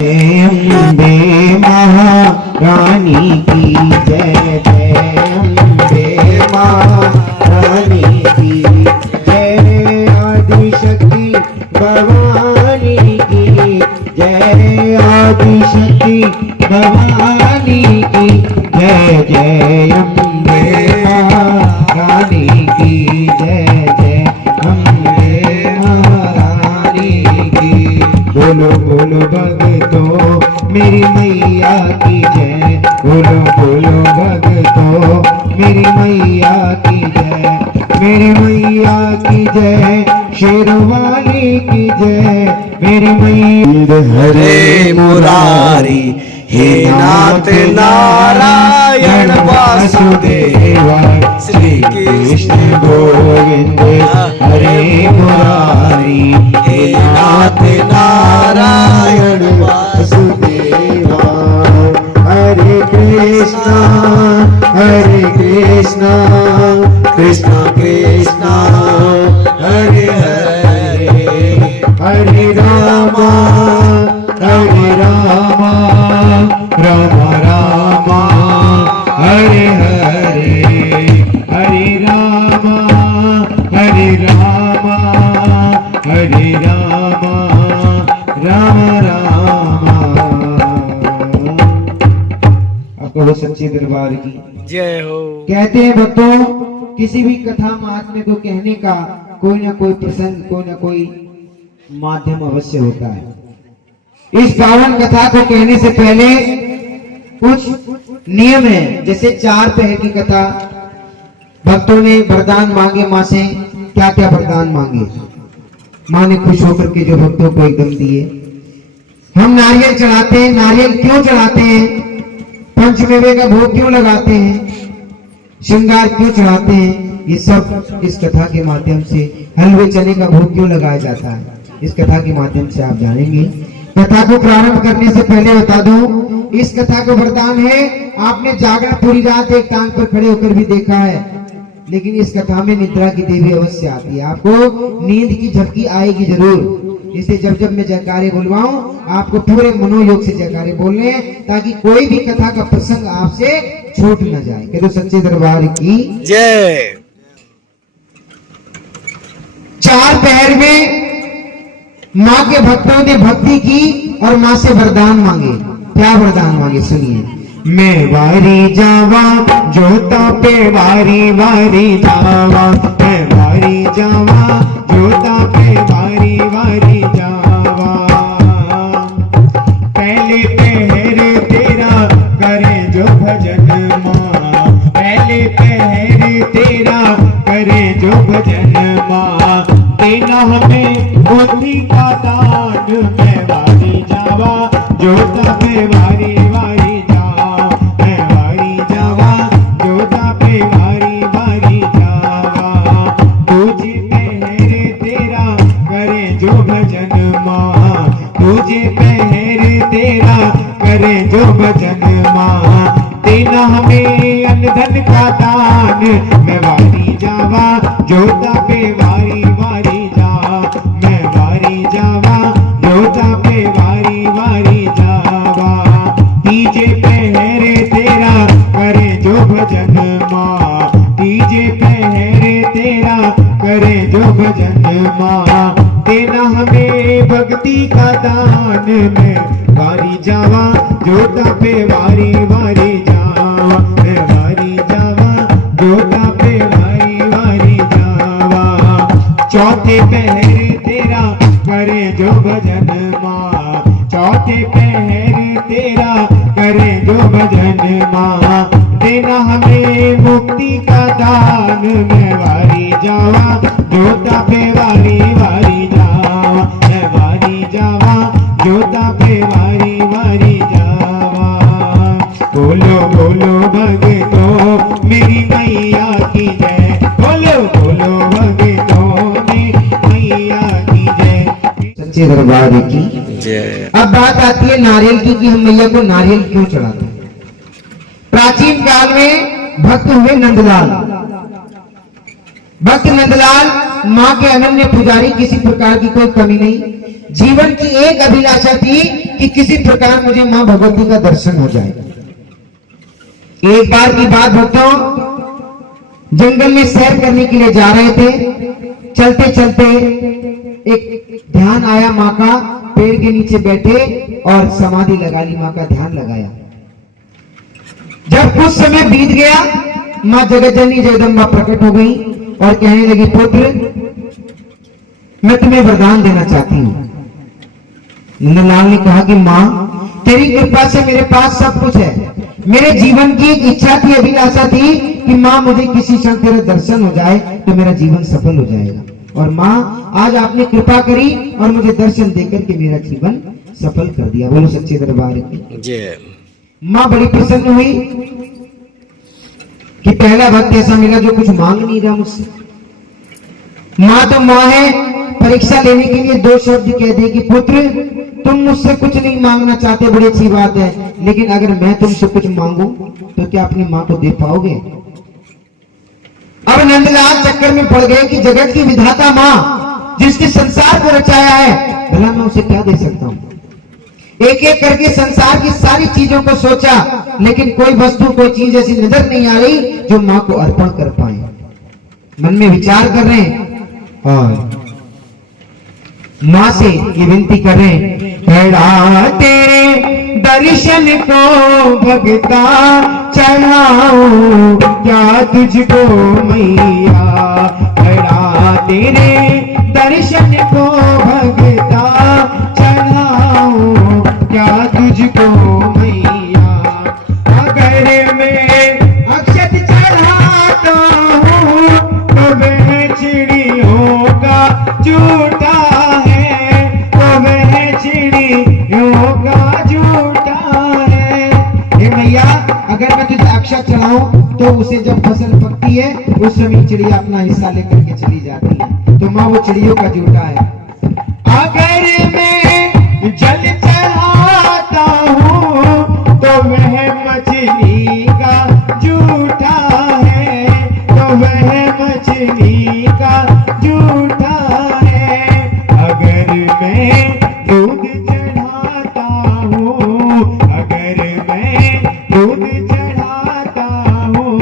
अम्बे महारानी की जय, जय अम्बे महारानी की जय, आदिशक्ति भवानी की जय, आदिशक्ति भवानी की जय, जय अम्बे महारानी की जय, जय अम्बे महारानी की। बोलो बोलो भक्तों मेरी मैया की जय, बोलो बोलो भक्तों मेरी मैया की जय, मेरी मैया की जय, शेरवाली की जय, मेरी मैया। हरे मुरारी हे नाथ नारायण वासुदेवा, श्री कृष्ण गोविंद हरे मुरारी हे नाथ नारायण वासुदेवा। हरे कृष्णा कृष्णा कृष्णा हरे हरे, हरे रामा राम राम हरे हरे, हरे राम हरे राम राम राम। आपको वो सच्चे दरबार की जय हो। कहते हैं भक्तों, किसी भी कथा महात्म्य को कहने का कोई ना कोई प्रसंग, कोई ना कोई माध्यम अवश्य होता है। इस पावन कथा को कहने से पहले कुछ नियम है। जैसे 4 पहर की कथा, भक्तों ने वरदान मांगे माँ से। क्या क्या वरदान मांगे? माँ ने खुश होकर के जो भक्तों को एकदम दिए। हम नारियल चढ़ाते हैं। नारियल क्यों चढ़ाते हैं? पंचमेवे का भोग क्यों लगाते हैं? श्रृंगार क्यों चढ़ाते हैं? ये सब इस कथा के माध्यम से। हलवे चने का भोग क्यों लगाया जाता है? इस कथा के माध्यम से आप जानेंगे। कथा को प्रारंभ करने से पहले बता दूं, इस कथा का वरदान है। आपने जागरण पूरी रात एक टांग पर खड़े होकर भी देखा है, लेकिन इस कथा में निद्रा की देवी अवश्य आती है। आपको नींद की झपकी आएगी जरूर। इसलिए जब जब मैं जयकारे बुलवाऊं, आपको पूरे मनोयोग से जयकारे बोलने हैं, ताकि कोई भी कथा का प्रसंग आपसे छूट न जाए। कह दो सच्चे दरबार की जय। 4 पहर में माँ के भक्तों ने भक्ति की और माँ से वरदान मांगे। क्या वरदान मांगे सुनिए। मैं वारी जावा जोता पे वारी वारी जावा, मैं वारी जावा जोता पे वारी वारी जावा। पहले पहर तेरा करे जो भजन माँ, पहले पहर तेरा करे जो भजन माँ। देना हमें बुद्धि का दान, मैं वारी जावा जोता पे वारी वारी जावा, मैं वारी जावा जोता पे वारी वारी जावा। तुझे पहर तेरा करे जो भजन माँ, तुझे पहर तेरा करे जो भजन माँ। देना हमें अन्न धन का दान, मैं वारी जावा जोता पे वारी वारी जावा, मैं वारी जावा जोता पे वारी वारी जावा। तीजे पहर तेरा करे जो भजन माँ, तीजे पहर तेरा करे जो भजन माँ। देना हमें भक्ति का दान, मैं वारी जावा जोता पे वारी वारी जावा, मैं वारी जावा जोता पे वारी वारी जावा। चौथे पहर तेरा करे जो भजन माँ, चौथे पहर तेरा करे जो भजन माँ। देना हमें मुक्ति का दान, मैं वारी जावा जोता पे वारी वारी जावा, मैं वारी जावा जोता पे वारी वारी जावा। बोलो बोलो भक्तों मेरी मैया की जय, बोलो बोलो भक्तों मेरी मैया की जय। सच्चे दरबार की जय। अब बात आती है नारियल की कि हम मैया को नारियल क्यों चढ़ाते हैं। प्राचीन काल में भक्त हुए नंदलाल। भक्त नंदलाल माँ के अनन्य पुजारी, किसी प्रकार की कोई कमी नहीं। जीवन की एक अभिलाषा थी कि किसी प्रकार मुझे मां भगवती का दर्शन हो जाए। एक बार की बात बताऊं, जंगल में सैर करने के लिए जा रहे थे। चलते चलते एक ध्यान आया मां का, पेड़ के नीचे बैठे और समाधि लगा ली, मां का ध्यान लगाया। जब कुछ समय बीत गया, मां जगत जननी जगदम्बा प्रकट हो गई और कहने लगी, पुत्र मैं तुम्हें वरदान देना चाहती हूं। नंदलाल ने कहा कि मां, तेरी कृपा से मेरे पास सब कुछ है। मेरे जीवन की एक इच्छा थी, अभिलाषा थी कि मां मुझे किसी क्षण तेरा दर्शन हो जाए तो मेरा जीवन सफल हो जाएगा। और मां आज आपने कृपा करी और मुझे दर्शन देकर के मेरा जीवन सफल कर दिया। बोलो सच्चे दरबार की जय। मां बड़ी प्रसन्न हुई कि पहला भक्त ऐसा मिला जो कुछ मांग नहीं रहा मुझसे। मां तो मां है, परीक्षा लेने के लिए दो शब्द कह दे कि पुत्र तुम मुझसे कुछ नहीं मांगना चाहते, बड़ी अच्छी बात है, लेकिन अगर मैं तुमसे कुछ मांगू तो क्या अपनी मां को दे पाओगे? अब नंदलाल चक्कर में पड़ गए कि जगत की विधाता मां जिसने संसार को रचाया है, भला मैं उसे क्या दे सकता हूं। एक एक करके संसार की सारी चीजों को सोचा, लेकिन कोई वस्तु कोई चीज ऐसी नजर नहीं आ रही जो मां को अर्पण कर पाए। मन में विचार कर रहे हैं और मां से ये विनती कर रहे हैं, खड़ा तेरे दर्शन को भगता चढ़ाऊं क्या तुझको मैया, खड़ा तेरे दर्शन को भगता चढ़ाऊं क्या तुझको मैया। अगर मैं अक्षत चढ़ाता हूँ तो वह चिड़ियों का झूठा है, तो वह चिड़ियों का झूठा है। हे मैया, अगर मैं तुझे अक्षत चढ़ाऊं तो उसे जब फसल पकती है उस समय चिड़िया अपना हिस्सा लेकर के चली जाती है, तो माँ वो चिड़ियों का झूठा है। अगर मैं जल चढ़ाता हूँ तो वह मछली का झूठा है, तो वह मछली का झूठा है। अगर मैं दूध चढ़ाता हूँ, अगर मैं दूध चढ़ाता हूँ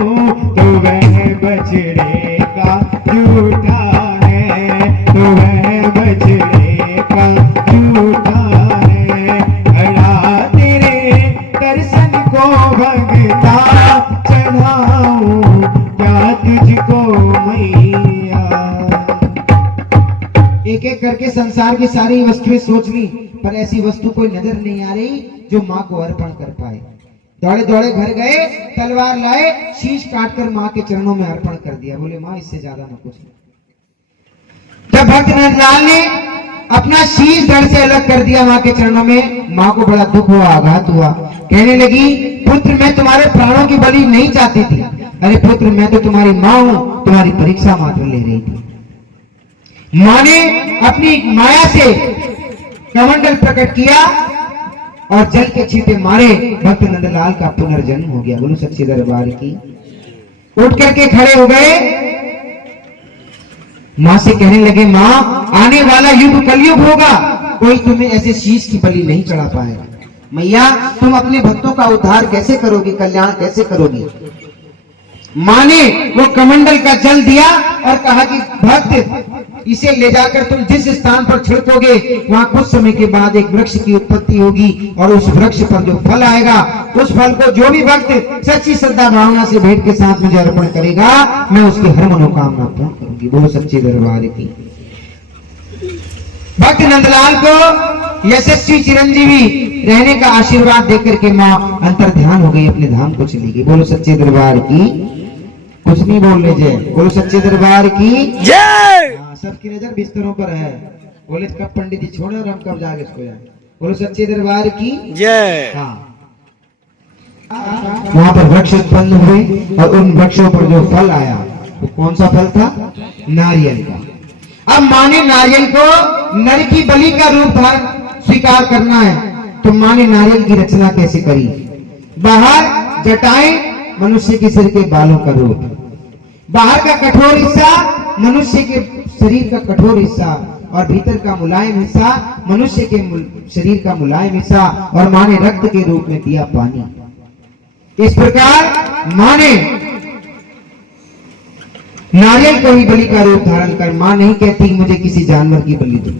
तो वह बछड़े का झूठा है, तो वह बछड़े का झूठा है। खड़ा तेरे दर्शन को भगता चढ़ाऊं क्या तुझको मैया। एक एक करके संसार की सारी वस्तुएं सोच ली, पर ऐसी वस्तु कोई नजर नहीं आ रही जो मां को अर्पण कर पाए। दौड़े दौड़े घर गए, तलवार लाए, शीश काटकर मां के चरणों में अर्पण कर दिया। बोले मां इससे ज्यादा न कुछ। जब भक्त नंदलाल ने अपना शीश धड़ से अलग कर दिया मां के चरणों में, मां को बड़ा दुख हुआ, आघात हुआ। कहने लगी, पुत्र मैं तुम्हारे प्राणों की बलि नहीं चाहती थी। अरे पुत्र मैं तो तुम्हारी मां हूं, तुम्हारी परीक्षा मात्र ले रही थी। मां ने अपनी माया से कमंडल प्रकट किया और जल के छींटे मारे, भक्त नंदलाल का पुनर्जन्म हो गया। बोलो सच्चे दरबार की। उठ करके खड़े हो गए, मां से कहने लगे, मां आने वाला युग कलयुग होगा, कोई तुम्हें ऐसे शीश की बलि नहीं चढ़ा पाएगा। मैया तुम अपने भक्तों का उद्धार कैसे करोगी, कल्याण कैसे करोगी। मां ने वो कमंडल का जल दिया और कहा कि भक्त इसे ले जाकर तुम जिस स्थान पर छिड़कोगे वहां कुछ समय के बाद एक वृक्ष की उत्पत्ति होगी और उस वृक्ष पर जो फल आएगा उस फल को जो भी भक्त सच्ची श्रद्धा भावना से भेंट के साथ मुझे अर्पण करेगा मैं उसकी हर मनोकामना पूर्ण करूंगी। बोलो सच्चे दरबार की। भक्त नंदलाल को यशस्वी चिरंजीवी रहने का आशीर्वाद देकर के मां अंतर ध्यान हो गई, अपने धाम को चली गई। बोलो सच्चे दरबार की। कुछ नहीं बोल रहे जय। बोलो सच्चे दरबार की जय। सबकी नजर बिस्तरों पर है। बोले कब पंडित जी छोड़े और हम कब जागे इसको जाए। बोलो सच्चे दरबार की जय। हाँ। वहां पर वृक्ष उत्पन्न हुए और उन वृक्षों पर जो फल आया वो कौन सा फल था? नारियल का। अब मां ने नारियल को नर की बलि का रूप धारण स्वीकार करना है तो मां ने नारियल की रचना कैसे करी? बाहर जटाएं मनुष्य के सिर के बालों का रूप, बाहर का कठोर हिस्सा मनुष्य के शरीर का कठोर हिस्सा और भीतर का मुलायम हिस्सा मनुष्य के शरीर का मुलायम हिस्सा, और माँ ने रक्त के रूप में दिया पानी। इस प्रकार माँ ने नारियल को ही बलि का रूप धारण कर, माँ नहीं कहती मुझे किसी जानवर की बलि दो।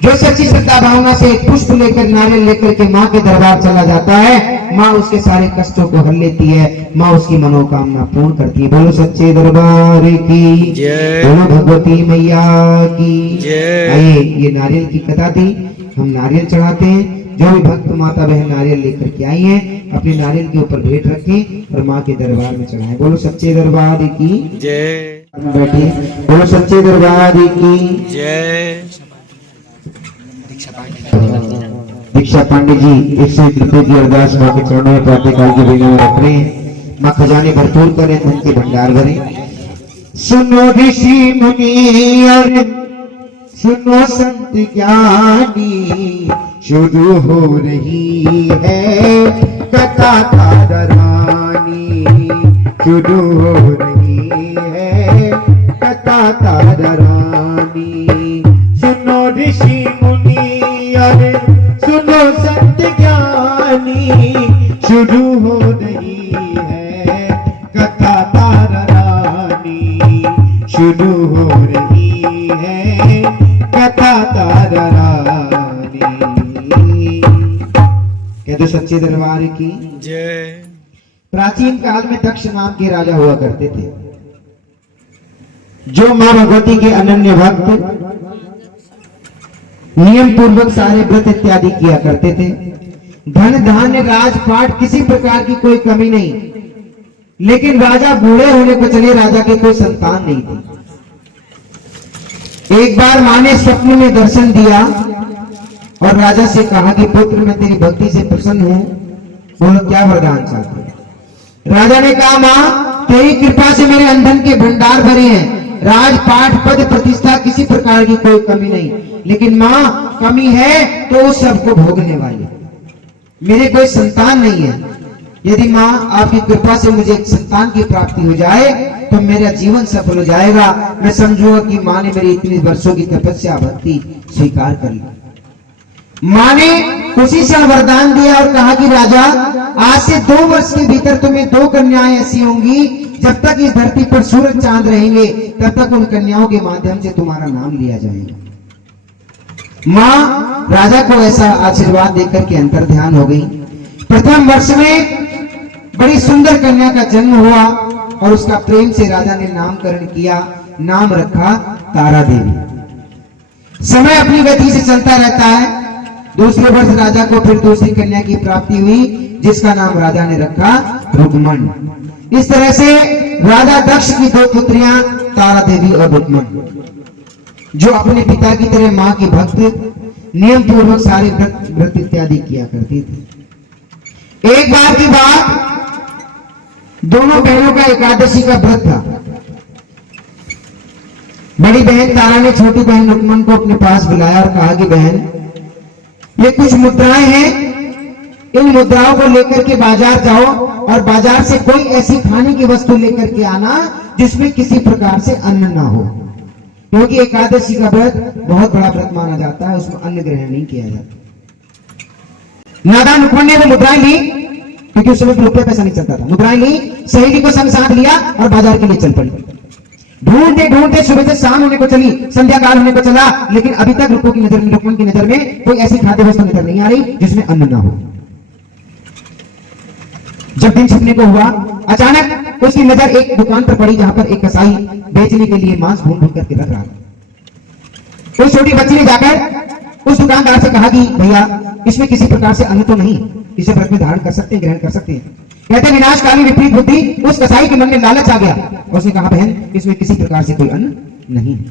जो सच्ची श्रद्धा भावना से एक पुष्प लेकर, नारियल लेकर के माँ के दरबार चला जाता है, माँ उसके सारे कष्टों को हल लेती है, माँ उसकी मनोकामना पूर्ण करती है। बोलो सच्चे दरबार की जय। बोलो भगवती मैया की जय। आइए, ये नारियल की कथा थी, हम नारियल चढ़ाते हैं। जो भी भक्त माता बहन नारियल लेकर के आई हैं, अपने नारियल के ऊपर भेंट रखें और माँ के दरबार में चढ़ाएं। बोलो सच्चे दरबार की जय। बैठिए। बोलो सच्चे दरबार की जय। दीक्षा पांडे जी 101 रुपए की अरदास माँ के चरणों में प्रातःकाल के वेले में रख रहे हैं। माँ खजाने भरपूर करें, धन के भंडार भरें। सुनो ऋषि मुनि और सुनो संत ज्ञानी, शुरू हो रही है कथा तारानी, शुरू हो रही है कथा तारानी। सुनो ऋषि मुनि और सुनो संत ज्ञानी, शुरू हो रही है कथा तारानी, शुरू हो रही है कथा तारानी। कह दो सच्चे दरबार की जय। प्राचीन काल में दक्ष नाम के राजा हुआ करते थे, जो मां भगवती के अनन्य भक्त, नियम पूर्वक सारे व्रत इत्यादि किया करते थे। धन धान्य राजपाट किसी प्रकार की कोई कमी नहीं, लेकिन राजा बूढ़े होने को चले, राजा के कोई संतान नहीं थी। एक बार मां ने स्वप्न में दर्शन दिया और राजा से कहा कि पुत्र मैं तेरी भक्ति से प्रसन्न हूं, बोलो क्या वरदान चाहते हो। राजा ने कहा मां तेरी कृपा से मेरे अंधन के भंडार भरे हैं, राजपाट पद प्रतिष्ठा किसी प्रकार की कोई कमी नहीं, लेकिन मां कमी है तो उस सबको भोगने वाली, मेरे कोई संतान नहीं है। यदि मां आपकी कृपा से मुझे एक संतान की प्राप्ति हो जाए तो मेरा जीवन सफल हो जाएगा, मैं समझूंगा कि मां ने मेरी इतनी वर्षों की तपस्या भक्ति स्वीकार कर ली। मां ने खुशी से वरदान दिया और कहा कि राजा आज से 2 वर्ष के भीतर तुम्हें 2 कन्याएं ऐसी होंगी, जब तक इस धरती पर सूरज चांद रहेंगे तब तक उन कन्याओं के माध्यम से तुम्हारा नाम लिया जाएगा। मां राजा को ऐसा आशीर्वाद देकर के अंतर ध्यान हो गई। प्रथम वर्ष में बड़ी सुंदर कन्या का जन्म हुआ और उसका प्रेम से राजा ने नामकरण किया, नाम रखा तारा देवी। समय अपनी गति से चलता रहता है। दूसरे वर्ष राजा को फिर दूसरी कन्या की प्राप्ति हुई, जिसका नाम राजा ने रखा रुक्मण। इस तरह से राजा दक्ष की 2 पुत्रियां तारा देवी और रुक्मण, जो अपने पिता की तरह मां की भक्त, नियम पूर्वक सारे व्रत इत्यादि किया करती थी। एक बार की बात, दोनों बहनों का एकादशी का व्रत था। बड़ी बहन तारा ने छोटी बहन रुक्मण को अपने पास बुलाया और कहा कि बहन ये कुछ मुद्राएं हैं, इन मुद्राओं को लेकर के बाजार जाओ और बाजार से कोई ऐसी खाने की वस्तु लेकर के आना जिसमें किसी प्रकार से अन्न ना हो, क्योंकि एकादशी का व्रत बहुत बड़ा व्रत माना जाता है, उसमें अन्न ग्रहण नहीं किया जाता। नादान रुक्मण ने वो मुद्राएं ली, क्योंकि उस समय रुपया पैसा नहीं चलता था। मुद्राएं ली, सहेली को संग साथ लिया और बाजार के लिए चल पड़ी। ढूंढते ढूंढते सुबह से शाम होने को चली, संध्या काल होने को चला, लेकिन अभी तक रुक्मण की नजर में कोई ऐसी खाद्य वस्तु नजर नहीं आ रही जिसमें अन्न ना हो। जब दिन छिपने को हुआ, अचानक उसकी नजर एक दुकान पर पड़ी, जहां पर एक कसाई बेचने के लिए मांस ढूंढ ढूंढ करके रख रहा था। उस छोटी बच्ची ने जाकर उस दुकानदार से कहा कि भैया इसमें किसी प्रकार से अन्न तो नहीं, इसे व्रत में धारण कर सकते हैं, ग्रहण कर सकते हैं। कहते विनाशकाली विपरीत बुद्धि उस कसाई के मन में लालच आ गया, उसने कहा बहन इसमें किसी प्रकार से कोई अन्न नहीं है।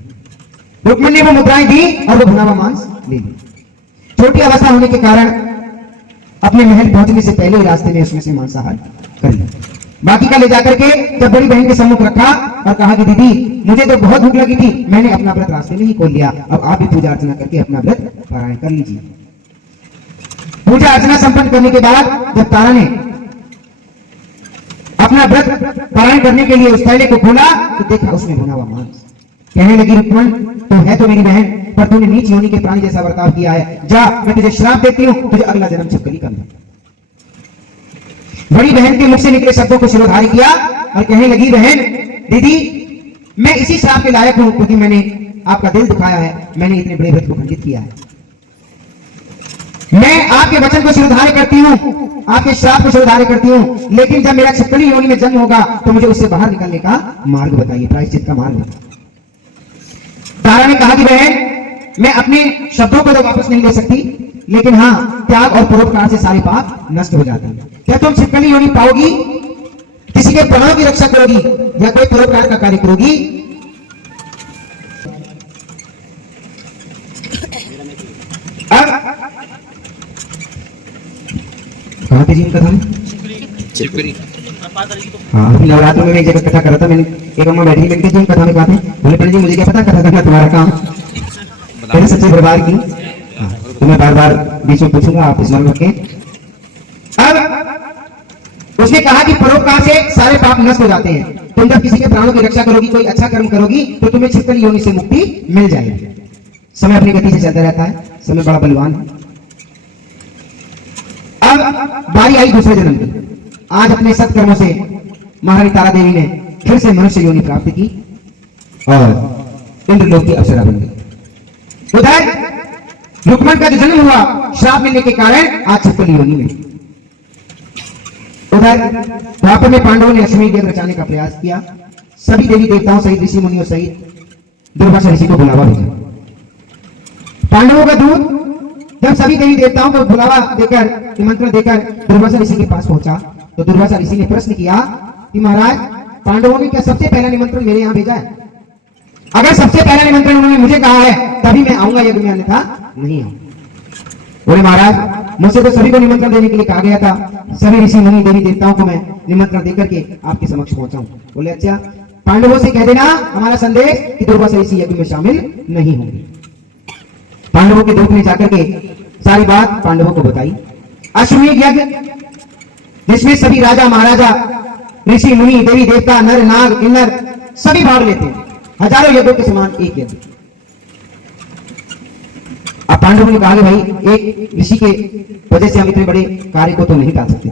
रुक्मणी ने वो मुद्राएं दी और वो भुना हुआ मांस ले लिया। छोटी अवस्था होने के कारण अपने महल पहुंचने से पहले ही रास्ते में उसमें से मांसाहार कर लिया। बाकी का ले जाकर के जब बड़ी बहन के सम्मुख रखा और कहा कि दीदी मुझे तो बहुत भूख लगी थी, मैंने अपना व्रत रास्ते में ही खोल लिया, अब आप भी पूजा अर्चना करके अपना व्रत पारायण कर लीजिए। पूजा अर्चना संपन्न करने के बाद जब तारा ने अपना व्रत पारायण करने के लिए उस थैले को खोला तो देखा उसमें भुना हुआ मांस। कहने लगी रुक्मण तो है तो मेरी बहन, पर तूने नीच योनि के प्राणी जैसा बर्ताव किया है। जा, मैं तुझे श्राप देती हूँ, तुझे अगला जन्म छिपकली करना। बड़ी बहन के मुख से निकले शब्दों को शिरोधार्य किया और कहने लगी, बहन दीदी, मैं इसी श्राप के लायक हूं क्योंकि मैंने आपका दिल दुखाया है, मैंने इतने बड़े व्रत को खंडित किया है। मैं आपके वचन को शिरोधार्य करती हूँ, आपके श्राप को शिरोधार्य करती हूँ, लेकिन जब मेरा छिपकली योनि में जन्म होगा तो मुझे उससे बाहर निकलने का मार्ग बताइए, प्रायश्चित का मार्ग। तारा ने कहा कि बहन, मैं अपने शब्दों को तो वापस नहीं ले सकती, लेकिन हाँ, त्याग और परोपकार से सारे पाप नष्ट हो जाते हैं। क्या तुम छिपकली योनि पाओगी, किसी के प्राणों की रक्षा करोगी या कोई परोपकार का कार्य करोगी? अब कहाँ पे जी कथा में? छिपकली। हाँ, अभी नवरात्र में मैं एक जगह कथा कर रहा था, मैंने एक अम्मा बैठी मिलकर जी कथा में कहा था, बोले पंडित जी मुझे क्या पता कथा करना तुम्हारा काम, तेरे सच्चे दरबार की। हाँ, तो मैं बार बार बीच में पूछूंगा, आप स्मरण रखें। अब उसने कहा कि परोपकार से सारे पाप नष्ट हो जाते हैं। तुम जब किसी के प्राणों की रक्षा करोगी, कोई अच्छा कर्म करोगी, तो तुम्हें छिपकली योनि से मुक्ति मिल जाएगी। समय अपनी गति से चलता रहता है, समय बड़ा बलवान है। अब बारी आई दूसरे जन्म की। आज अपने सत्कर्मों से महारानी तारा देवी ने फिर से मनुष्य योनि प्राप्त की और इंद्रलोक की अप्सरा बन गई। उधर रुक्मण का जो जन्म हुआ श्राप मिलने के कारण आज छिपकली योनि में। उधर द्वापर में पांडवों ने अश्वमेध यज्ञ रचाने का प्रयास किया। सभी देवी देवताओं सहित ऋषि मुनियों सहित दुर्वासा ऋषि को बुलावा भेजा। पांडवों का दूत जब सभी देवी देवताओं को बुलावा देकर, निमंत्रण देकर दुर्वासा ऋषि के पास पहुंचा तो दुर्वासा ऋषि ने प्रश्न किया कि महाराज, पांडवों ने क्या सबसे पहला निमंत्रण मेरे यहाँ भेजा है? अगर सबसे पहला निमंत्रण उन्होंने मुझे कहा है तभी मैं आऊंगा, यज्ञ में, अन्यथा नहीं आऊंगा। बोले महाराज, मुझसे तो सभी को निमंत्रण देने के लिए कहा गया था, सभी ऋषि मुनि देवी देवताओं को मैं निमंत्रण देकर के आपके समक्ष पहुंचाऊं। बोले अच्छा, पांडवों से कह देना हमारा संदेश कि दुर्वासा ऋषि यज्ञ में शामिल नहीं होंगे। पांडवों के दूत ने जाकर के सारी बात पांडवों को बताई। अश्वमेध यज्ञ जिसमें सभी राजा महाराजा, ऋषि मुनि, देवी देवता, नर नाग किन्नर सभी भाग लेते हैं, हजारों यज्ञों के समान एक यज्ञ। अब पांडवों ने कहा कि भाई, एक ऋषि के वजह से हम इतने बड़े कार्य को तो नहीं टाल सकते।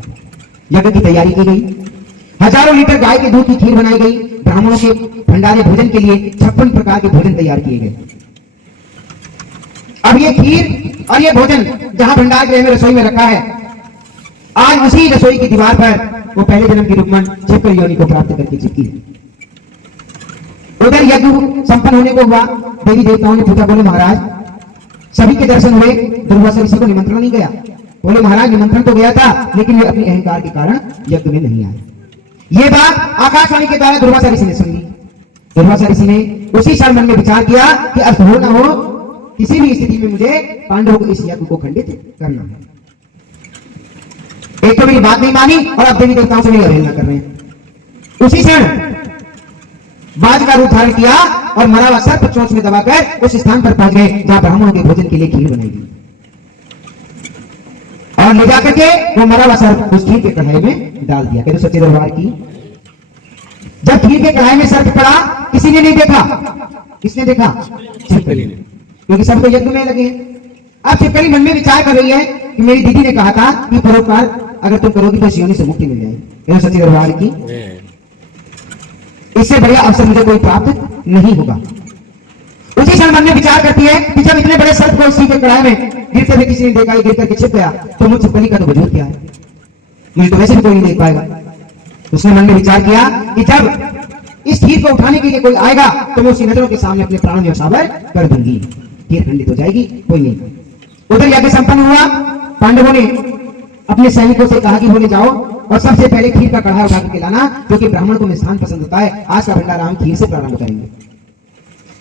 यज्ञ की तैयारी की गई, हजारों लीटर गाय के दूध की खीर बनाई गई, ब्राह्मणों के भंडारे भोजन के लिए 56 प्रकार के भोजन तैयार किए गए। अब ये खीर और ये भोजन जहां भंडार गृह में रसोई में रखा है, आज उसी रसोई की दीवार पर वो पहले जन्म की रुक्मण छिपकली योनि को प्राप्त करके चिपकी। उधर यज्ञ संपन्न होने को हुआ, देवी देवताओं ने पूछा, बोले महाराज, सभी के दर्शन हुए, दुर्वासा ऋषि को निमंत्रण नहीं गया। बोले महाराज, निमंत्रण तो गया था, लेकिन वे अपने अहंकार के कारण यज्ञ में नहीं आए। ये बात आकाशवाणी के द्वारा दुर्वासा ऋषि ने सुनी। दुर्वासा ऋषि ने उसी क्षण मन में विचार किया कि अर्थ हो न हो, किसी भी स्थिति में मुझे पांडवों को इस यज्ञ को खंडित करना है। एक तो मेरी बात नहीं मानी और अब देवी देवताओं से मेरी अवहेलना कर रहे हैं। उसी क्षण बाज का रूप धारण किया और मरा हुआ सर्प चोंच में दबाकर उस स्थान पर पहुंच गए जहां ब्राह्मणों के भोजन के लिए खीर बनाई गई, और ले जाकर के वो मरा हुआ सर्प उस खीर के कढ़ाई में डाल दिया। कहते सच्चे दरबार की। जब खीर के कढ़ाई में सर्प पड़ा, किसी ने नहीं देखा। किसने देखा? छिपकली ने, क्योंकि सबको यज्ञ में लगे हैं। अब छिपकली मन में विचार कर रही है कि मेरी दीदी ने कहा था कि परोपकार अगर तुम करोगी तो इस योनि से मुक्ति मिल जाएगी। सच्चे दरबार की, इससे बढ़िया अवसर मुझे कोई प्राप्त नहीं होगा। उसी क्षण मन में विचार करती है कि जब इतने बड़े सर्प को इसी के कढ़ाई में गिरते हुए किसी ने देखा, गिर करके छिप गया, तो मुझ छिपकली का तो वजूद क्या है, मुझे तो वैसे भी कोई नहीं देख पाएगा। उसने मन में विचार किया कि जब इस खीर को उठाने के लिए कोई आएगा तो मैं उसकी नजरों के सामने अपने प्राण न्यौछावर कर दूंगी, खीर खंडित हो जाएगी, कोई नहीं। उधर यज्ञ संपन्न हुआ। पांडवों ने अपने सैनिकों से कहा कि बोले जाओ और सबसे पहले खीर का कढ़ा उठा करके लाना, क्योंकि ब्राह्मण को मिष्ठान पसंद होता है। आज का भंडारा हम खीर से प्रारंभ करेंगे।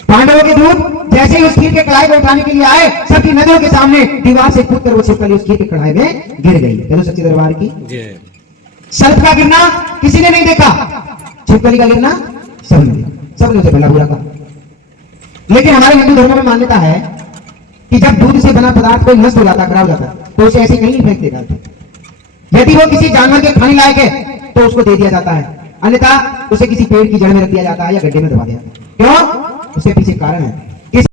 पांडवों के दूत जैसे ही उस खीर के कढ़ाई को उठाने के लिए आए, सबकी नजरों के सामने दीवार से कूद कर वो छिपकली उस खीर के कढ़ाई में गिर गई। चलो सच्चे दरबार की। सर्प का गिरना किसी ने नहीं देखा, छिपकली का गिरना सबने उसे भला बुरा कहा। लेकिन हमारे हिंदू धर्म में मान्यता है कि जब दूध से बना पदार्थ कोई नष्ट हो जाता, खराब हो जाता, तो उसे ऐसे कहीं नहीं फेंक देता। यदि वो किसी जानवर के खाने लायक है तो उसको दे दिया जाता है, अन्यथा उसे किसी पेड़ की जड़ में रख दिया जाता है या गड्ढे में दबा दिया जाता है। क्यों? उसके पीछे कारण है।